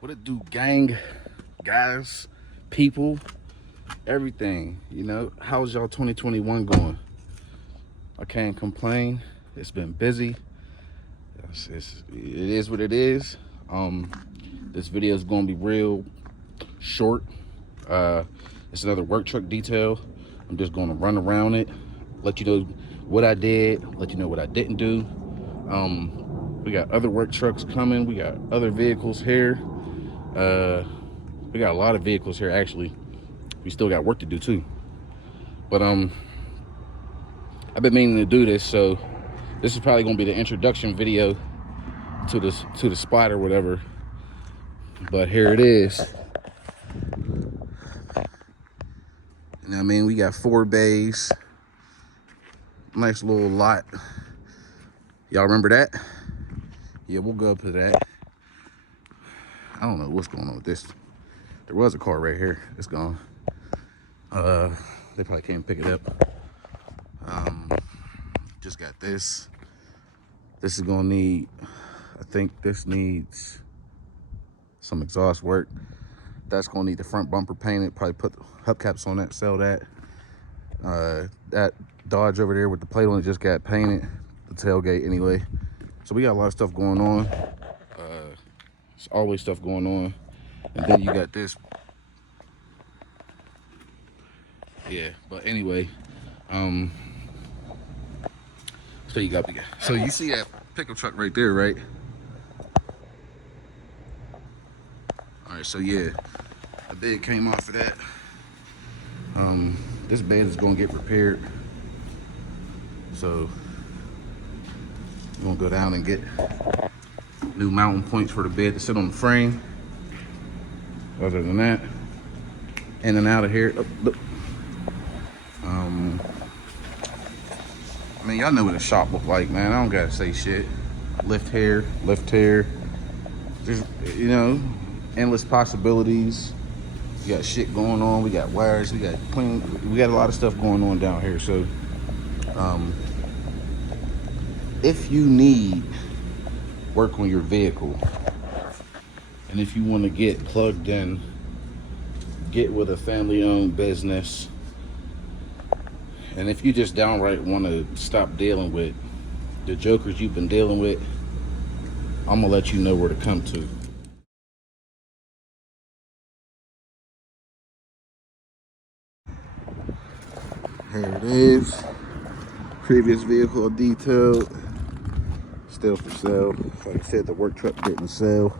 What it do, gang, guys, people, everything, you know? How's y'all 2021 going? I can't complain. It's been busy. It is what it is. This video is going to be real short. It's another work truck detail. I'm just going to run around it, let you know what I did, let you know what I didn't do. We got other work trucks coming. We got other vehicles here. We got a lot of vehicles here, actually. We still got work to do too. But I've been meaning to do this, so this is probably gonna be the introduction video to the spot or whatever. But here it is. You know what I mean? We got 4 bays. Nice little lot. Y'all remember that? Yeah, we'll go up to that. I don't know what's going on with this. There was a car right here. It's gone. They probably can't pick it up. Just got this. This is gonna need, I think this needs some exhaust work. That's gonna need the front bumper painted. Probably put hubcaps on that, sell that. That Dodge over there with the plate on it just got painted. The tailgate anyway. So we got a lot of stuff going on. There's always stuff going on. And then you got this. Yeah, but anyway, so you see that pickup truck right there, right? All right, so yeah, the bed came off of that. This bed is gonna get repaired. So we're gonna go down and get new mounting points for the bed to sit on the frame. Other than that, in and out of here. Look. I mean, y'all know what a shop look like, man. I don't gotta say shit. Lift here, There's, you know, endless possibilities. We got shit going on. We got wires. We got a lot of stuff going on down here. So, if you need work on your vehicle, and if you want to get plugged in, get with a family-owned business. And if you just downright want to stop dealing with the jokers you've been dealing with, I'm gonna let you know where to come to. Here it is. Previous vehicle detailed. Still for sale. Like I said, the work truck didn't sell.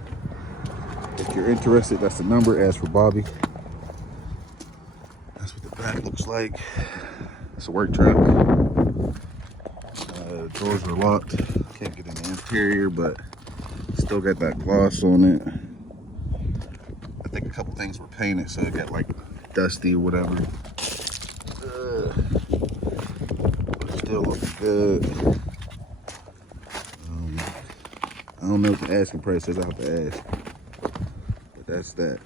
If you're interested, that's the number. Ask for Bobby. That's what the back looks like. It's a work truck. Doors are locked. Can't get in the interior, but still got that gloss on it. I think a couple things were painted, so it got like dusty or whatever. But it still looks good. I don't know what the asking price is. I have to ask. But that's that.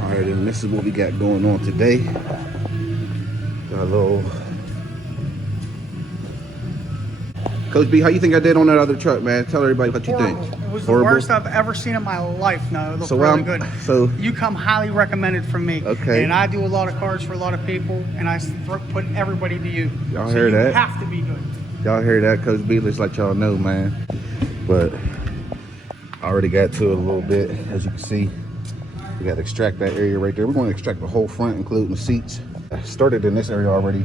All right, and this is what we got going on today. Got a little. Coach B, how you think I did on that other truck, man? Tell everybody what you think. It was Horrible? the worst I've ever seen in my life. No, it looked So really good. So you come highly recommended from me. Okay. And I do a lot of cars for a lot of people, and I put everybody to you. Y'all so hear you that? Have to be good. Y'all hear that, Coach B? Let's let y'all know, man. But I already got to it a little bit, as you can see. We got to extract that area right there. We're going to extract the whole front, including the seats. I started in this area already,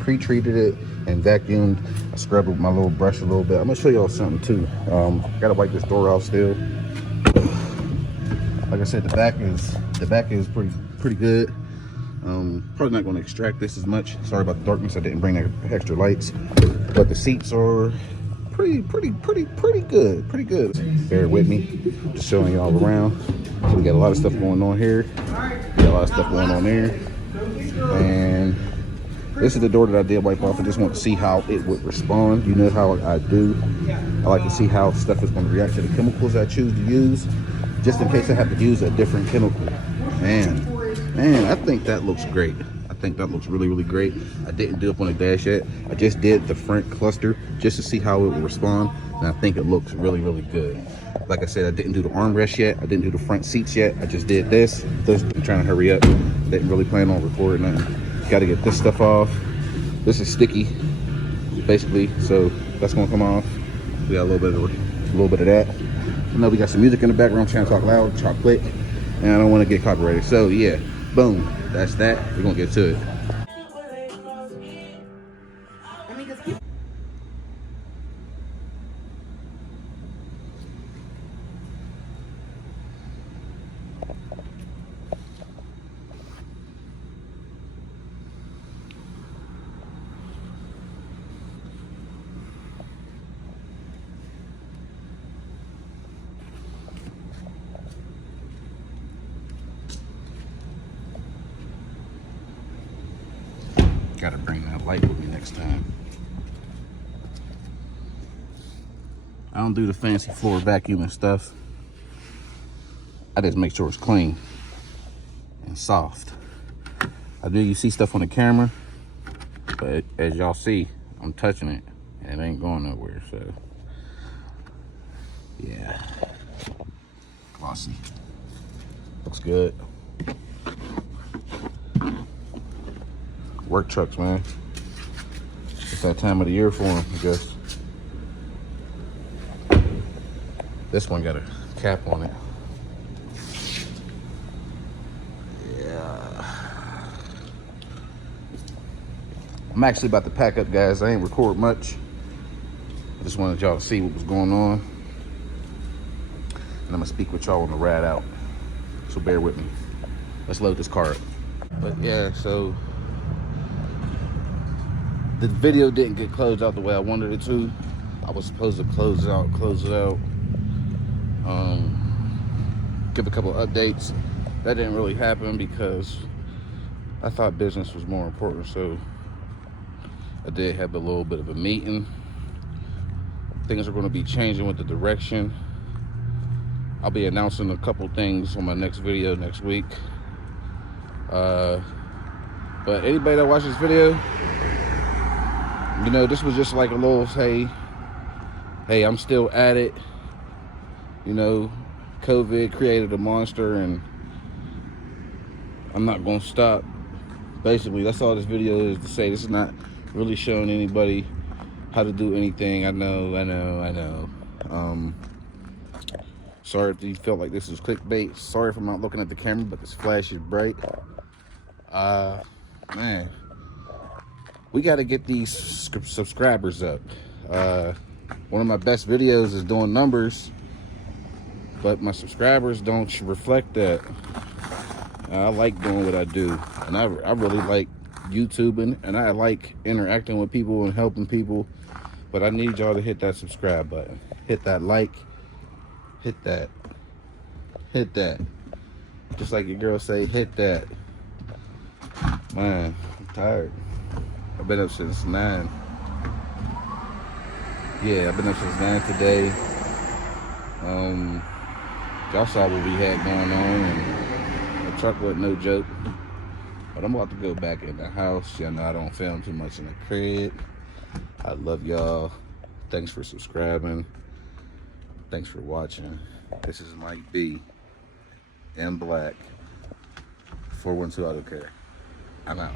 pre-treated it and vacuumed. I scrubbed with my little brush a little bit. I'm gonna show y'all something too. Gotta wipe this door off still. Like I said, the back is pretty good. Probably not gonna extract this as much. Sorry about the darkness. I didn't bring extra lights, but the seats are pretty good. Pretty good. Bear with me. Just showing y'all around. So we got a lot of stuff going on here. We got a lot of stuff going on there. And this is the door that I did wipe off. I just want to see how it would respond. You know how I do. I like to see how stuff is going to react to the chemicals I choose to use, just in case I have to use a different chemical. Man, I think that looks great. I think that looks really, really great. I didn't do up on the dash yet. I just did the front cluster just to see how it will respond, and I think it looks really, really good. Like I said, I didn't do the armrest yet. I didn't do the front seats yet. I just did this. I'm trying to hurry up. Didn't really plan on recording nothing. Got to get this stuff off. This is sticky, basically, so that's gonna come off. We got a little bit of that. I know we got some music in the background. I'm trying to talk loud, talk quick, and I don't want to get copyrighted. So yeah, boom, that's that. We're gonna get to it. Gotta bring that light with me next time. I don't do the fancy floor vacuum and stuff. I just make sure it's clean and soft. I do, you see stuff on the camera, but as y'all see, I'm touching it and it ain't going nowhere, so yeah. Glossy. Looks good. Work trucks, man. It's that time of the year for them, I guess. This one got a cap on it. Yeah. I'm actually about to pack up, guys. I ain't record much. I just wanted y'all to see what was going on. And I'm gonna speak with y'all on the ride out. So bear with me. Let's load this car up. But yeah, so the video didn't get closed out the way I wanted it to. I was supposed to close it out, give a couple of updates. That didn't really happen because I thought business was more important, so I did have a little bit of a meeting. Things are going to be changing with the direction. I'll be announcing a couple things on my next video next week. But anybody that watches this video, you know, this was just like a little, hey, I'm still at it. You know, COVID created a monster and I'm not gonna stop. Basically, that's all this video is to say. This is not really showing anybody how to do anything. I know. Sorry if you felt like this was clickbait. Sorry if I'm not looking at the camera, but this flash is bright. Man, we got to get these subscribers up. One of my best videos is doing numbers, but my subscribers don't reflect that. I like doing what I do, and I really like YouTubing, and I like interacting with people and helping people, but I need y'all to hit that subscribe button, hit that like, hit that, just like your girl say, hit that. Man, I'm tired. I've been up since 9. Yeah, I've been up since 9 today. Y'all saw what we had going on, and the truck wasn't no joke. But I'm about to go back in the house. Y'all know I don't film too much in the crib. I love y'all. Thanks for subscribing. Thanks for watching. This is Mike B. in black. 412 Auto Care. I'm out.